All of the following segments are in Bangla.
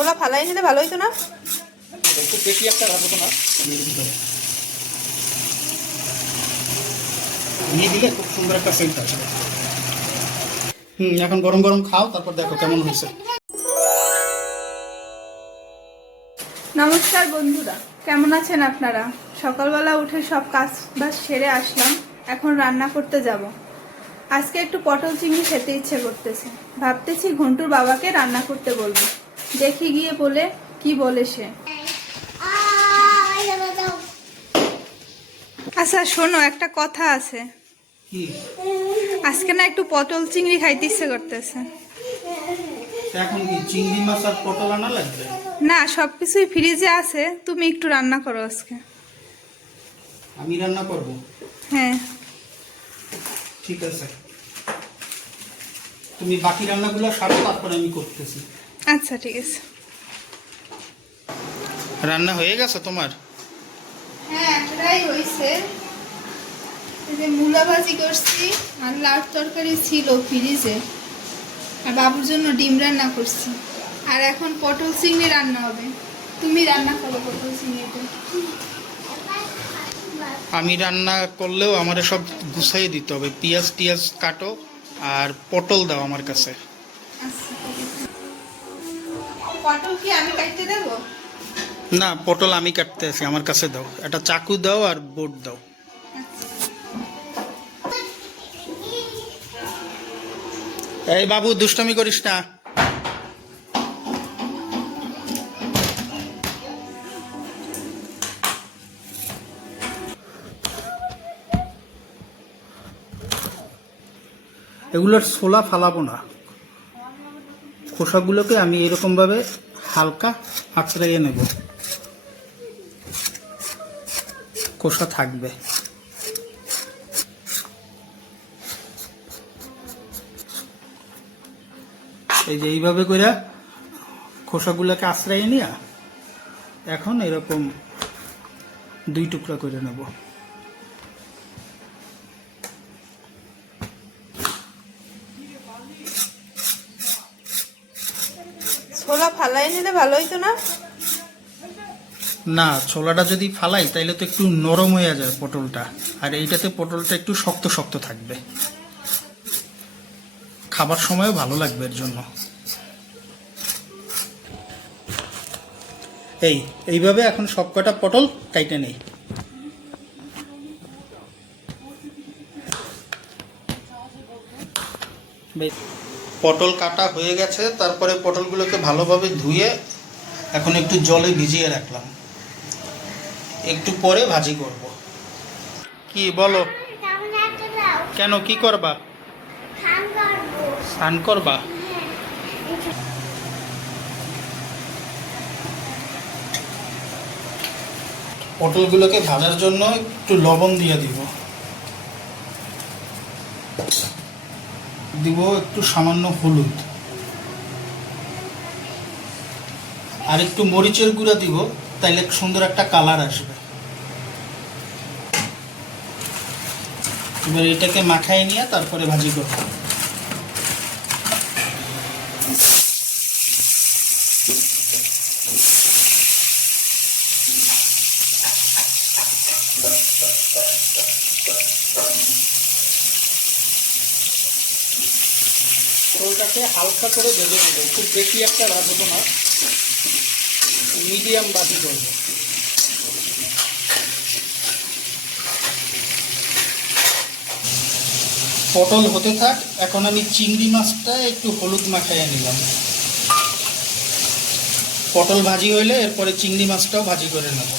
ছোলা ফালাই নিলে ভালো হইতো না? একটু বেশি একটা রাখবো না, নিয়ে দিলে খুব সুন্দর একটা সেন্ট আসবে। এখন গরম গরম খাও, তারপর দেখো কেমন হয়েছে। নমস্কার বন্ধুরা, কেমন আছেন আপনারা? সকালবেলা উঠে সব কাজ বাজ সেরে আসলাম, এখন রান্না করতে যাব। আজকে একটু পটল চিংড়ি খেতে ইচ্ছে করতেছে, ভাবতেছি ঘন্টুর বাবাকে রান্না করতে বলবো, দেখি গিয়ে বলে কি বলে সে। আচ্ছা শোনো, একটা কথা আছে। কি? আজকে না একটু পটল চিংড়ি খাইতে ইচ্ছে করতেছে। এখন কি চিংড়ি মাছ আর পটল আনা লাগবে? না, সবকিছুই ফ্রিজে আছে, তুমি একটু রান্না করো আজকে। আমি রান্না করব? হ্যাঁ। ঠিক আছে, তুমি বাকি রান্নাগুলো সারো, তারপর আমি করতেছি। আচ্ছা ঠিক আছে। রান্না হয়ে গেছে তোমার? হ্যাঁ, প্রায় হয়েছে। এই যে মূলা ভাজি করছি, আর লাউ তরকারি ছিল ফ্রিজে, আর বাবুর জন্য ডিম রান্না করছি, আর এখন পটল চিংড়ি রান্না হবে। তুমি রান্না করো পটল চিংড়িটা। আমি রান্না করলেও আমার সব গুছাইয়ে দিতে হবে, পেঁয়াজ টিয়াজ কাটো আর পটল দাও আমার কাছে। আচ্ছা, পটল কি আমি কাটতে দেবো? না, পটল আমি কাটতে আছি, আমার কাছে দাও। একটা চাকু দাও আর বোর্ড দাও। এই বাবু, দুষ্টামি করিস না। এগুলোর ছোলা ফালাবো না, খোসাগুলোকে আমি এরকমভাবে হালকা আঁচড়াইয়ে নেব, খোসা থাকবে। এই যে এইভাবে করে খোসাগুলোকে আঁচড়াইয়ে নিয়ে এখন এরকম 2 টুকরা করে নেব। ছোলা ফালাই নিলে ভালো হইতো না? না, ছোলাটা যদি ফালাই তাইলে তো একটু নরম হয়ে যায় পটলটা, আর এইটাতে পটলটা একটু শক্ত শক্ত থাকবে, খাবার সময়ও ভালো লাগবে এর জন্য। এইভাবে এখন সবকটা পটল কাইটে নেই। পটল কাটা হয়ে গেছে, তারপরে পটলগুলোকে ভালোভাবে ধুয়ে এখন একটু জলে ভিজিয়ে রাখলাম, একটু পরে ভাজি করব। কি বলো? কেন, কি করবা? স্নান করবা? পটলগুলোকে ভাজার জন্য একটু লবণ দিয়ে দিব একটু সামান্য হলুদ, আর একটু মরিচের গুঁড়া দিব, তাইলে সুন্দর একটা কালার আসবে। এবার এটাকে মাখায় নিয়ে তারপরে ভাজি করব। পটলটাকে হালকা করে ভেজে নেব, খুব বেশি একটা রাখবো না, মিডিয়াম ভাজি করব। পটল হতে থাক, এখন আমি চিংড়ি মাছটা একটু হলুদ মাখাইয়ে নিলাম। পটল ভাজি হইলে এরপরে চিংড়ি মাছটাও ভাজি করে নেব।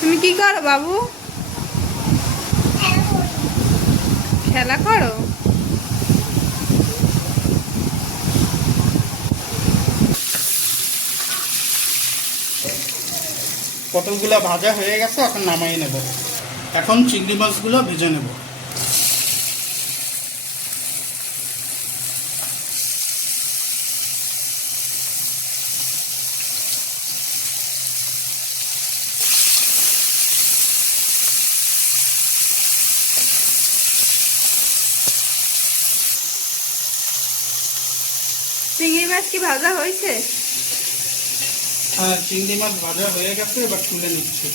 তুমি কি করো বাবু? খেলা করো? পটলগুলো ভাজা হয়ে গেছে, এখন নামাই নেব। এখন চিংড়ি মাছগুলো ভেজে নেব। চিংড়ি মাছ কি ভাজা হয়েছে? হ্যাঁ, চিংড়ি মাছ ভাজা হয়ে গেছে, এবার তুলে নিচ্ছি।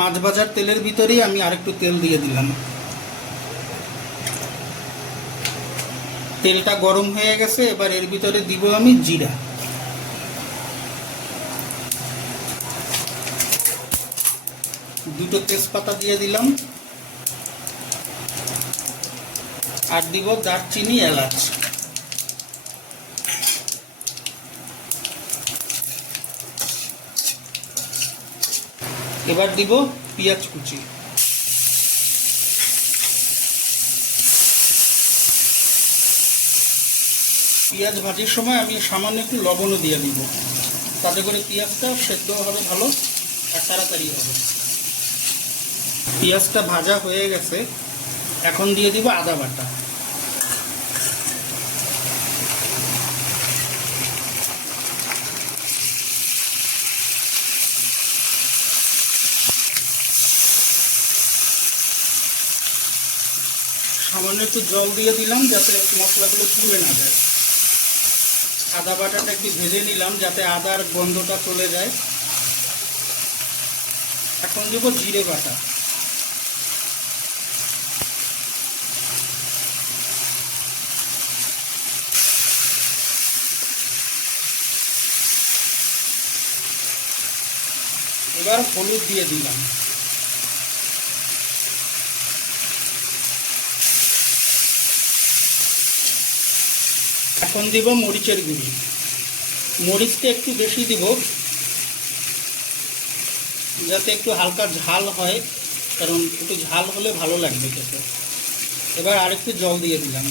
মাছ ভাজার তেলের ভিতরেই আমি আরেকটু তেল দিয়ে দিলাম। তেলটা গরম হয়ে গেছে, এবার এর ভিতরে দিব আমি জিরা, দুটো তেজপাতা দিয়ে দিলাম, আর দিব দারচিনি, এলাচ। এবার দিব পেঁয়াজ কুচি। পেঁয়াজ ভাজির সময় আমি সামান্য একটু লবণও দিয়ে দিব, তাতে করে পেঁয়াজটা সেদ্ধ হবে ভালো আর তাড়াতাড়ি হবে। পেঁয়াজটা ভাজা হয়ে গেছে, এখন দিয়ে দিব আদা বাটা। সামান্য একটু জল দিয়ে দিলাম যাতে মশলাগুলো পুড়ে না যায়। আদা বাটাটা একটু ভেজে নিলাম যাতে আদার গন্ধটা চলে যায়। এখন দেব জিরে বাটা। এবার হলুদ দিয়ে দিলাম। এখন দিব মরিচের গুঁড়ি। মরিচটা একটু বেশি দিব যাতে একটু হালকা ঝাল হয়, কারণ একটু ঝাল হলে ভালো লাগবে খেতে। এবার আরেকটু জল দিয়ে দিলাম।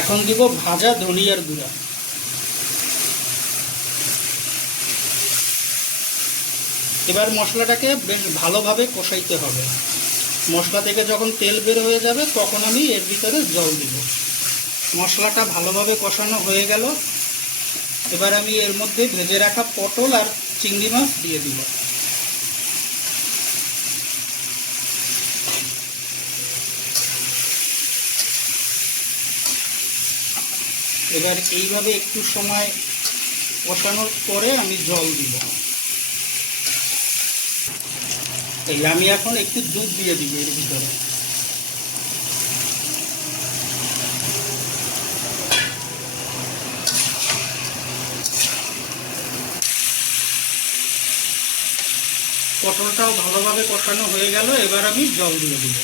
এখন দিব ভাজা ধনিয়ার গুঁড়া। এবার মশলাটাকে বেশ ভালোভাবে কষাইতে হবে। মশলা থেকে যখন তেল বের হয়ে যাবে তখন আমি এর ভিতরে জল দিব। মশলাটা ভালোভাবে কষানো হয়ে গেল, এবার আমি এর মধ্যে ভেজে রাখা পটল আর চিংড়ি মাছ দিয়ে দিব। এবার এইভাবে একটু সময় কষানোর পরে আমি জল দিব। এই আমি এখন একটু দুধ দিয়ে দিব এর ভিতরে। পটলটাও ভালোভাবে কষানো হয়ে গেল, এবার আমি জল দিয়ে দিব।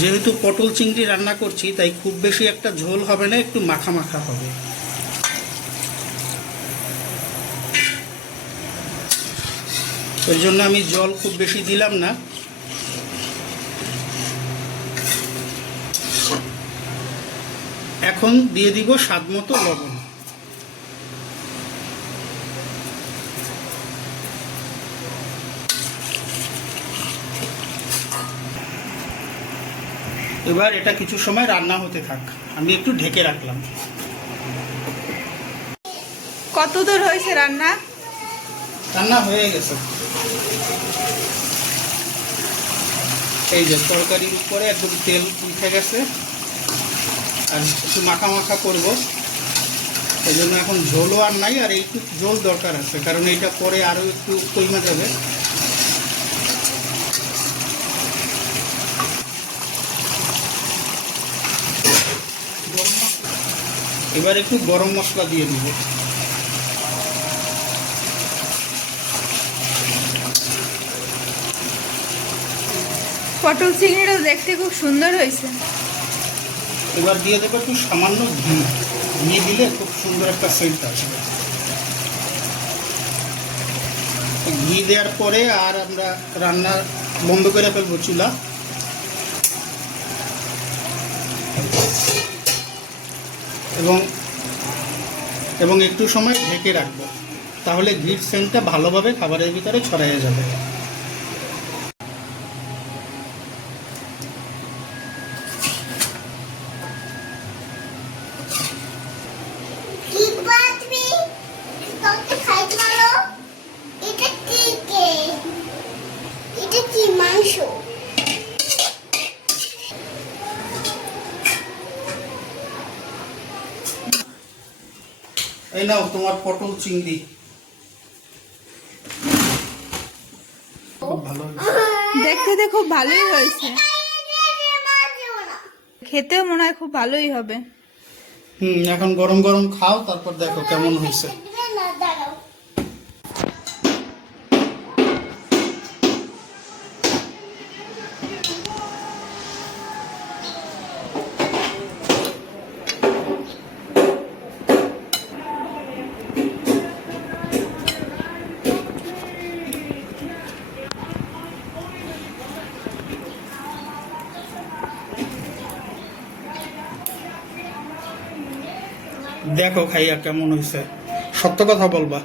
যেহেতু পটল চিংড়ি রান্না করছি তাই খুব বেশি একটা ঝোল হবে না, একটু মাখা মাখা হবে। এর জন্য আমি জল খুব বেশি দিলাম না। এখন দিয়ে দিব স্বাদমতো লবণ। এবার এটা কিছু সময় রান্না হতে থাক, আমি একটু ঢেকে রাখলাম। কত দূর হয়েছে রান্না? রান্না হয়ে গেছে। এই যে তরকারির উপরে একদম তেল উঠে গেছে, আর একটু মাখা মাখা করব। এই জন্য এখন ঝোলও আর নাই, আর এইটুকু ঝোল দরকার আছে, কারণ এইটা পরে আরও একটু কইমা যাবে। এবার একটু গরম মশলা দিয়ে দিব। পটল চিংড়িটাও দেখতে খুব সুন্দর হয়েছে। এবার দিয়ে দেবো একটু সামান্য ঘি। ঘি দিলে খুব সুন্দর একটা সেন্ট আসবে। ঘি দেওয়ার পরে আর আমরা রান্না বন্ধ করে ফেলবো চুলা। এবং এবং একটু সময় ঢেকে রাখবো, তাহলে ঘির সেন্টটা ভালোভাবে খাবারের ভিতরে ছড়াইয়ে যাবে। এই নাও তোমার পটল চিংড়ি। খুব ভালো হয়েছে। দেখতে খুব ভালোই হয়েছে, খেতেও মনে হয় খুব ভালোই হবে। এখন গরম গরম খাও, তারপর দেখো কেমন হয়েছে। দেখো খাইয়া কেমন হয়েছে, সত্য কথা বলবা।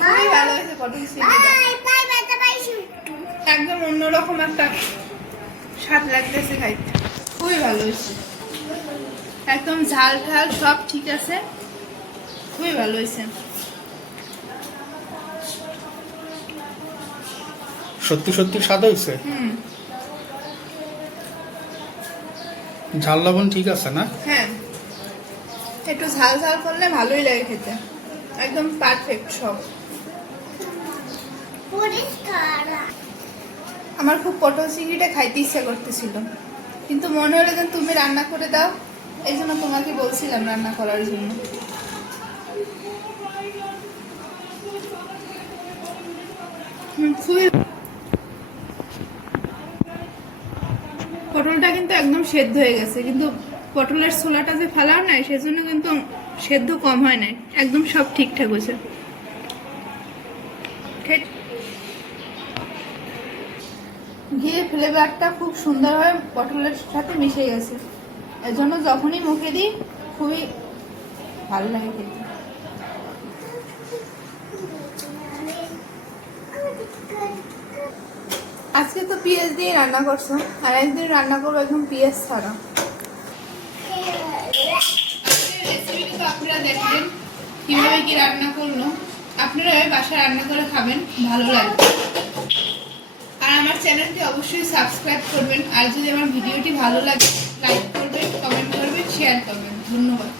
খুবই ভালো হয়েছে পটল চিংড়িটা, একদম অন্যরকম একটা স্বাদ লাগতেছে খাইতে, খুবই ভালো হয়েছে। একদম ঝাল ঝাল সব ঠিক আছে, খুবই ভালো হয়েছে। সত্যি সত্যি স্বাদ হয়েছে। ঝাল লবণ ঠিক আছে না? হ্যাঁ, একটু ঝাল ঝাল করলে ভালোই লাগে খেতে, একদম পারফেক্ট সব। আমার খুব পটল চিংড়িটা খাইতে ইচ্ছা করতেছিল, কিন্তু মনে হলো যে তুমি রান্না করে দাও, এই জন্য তোমাকে বলছিলাম রান্না করার জন্য। খুবই পটলটা কিন্তু একদম সেদ্ধ হয়ে গেছে, কিন্তু পটলের ছোলাটা যে ফেলাও নাই সেজন্য কিন্তু সেদ্ধ কম হয় নাই, একদম সব ঠিকঠাক হয়েছে। ঘিয়ের ফ্লেভারটা খুব সুন্দরভাবে পটলের সাথে মিশে গেছে, এর জন্য যখনই মুখে দিই খুবই ভালো লাগে খেতে। আজকে তো পেঁয়াজ দিয়ে রান্না করছো, আর একদিন রান্না করবো একদম পেঁয়াজ ছাড়া। রেসিপিটা তো আপনারা দেখলেন কিভাবে কি রান্না করলো, আপনারা বাসায় রান্না করে খাবেন, ভালো লাগবে। আর আমার চ্যানেলটি অবশ্যই সাবস্ক্রাইব করবেন, আর যদি আমার ভিডিওটি ভালো লাগে লাইক করবেন, কমেন্ট করবেন, শেয়ার করবেন। ধন্যবাদ।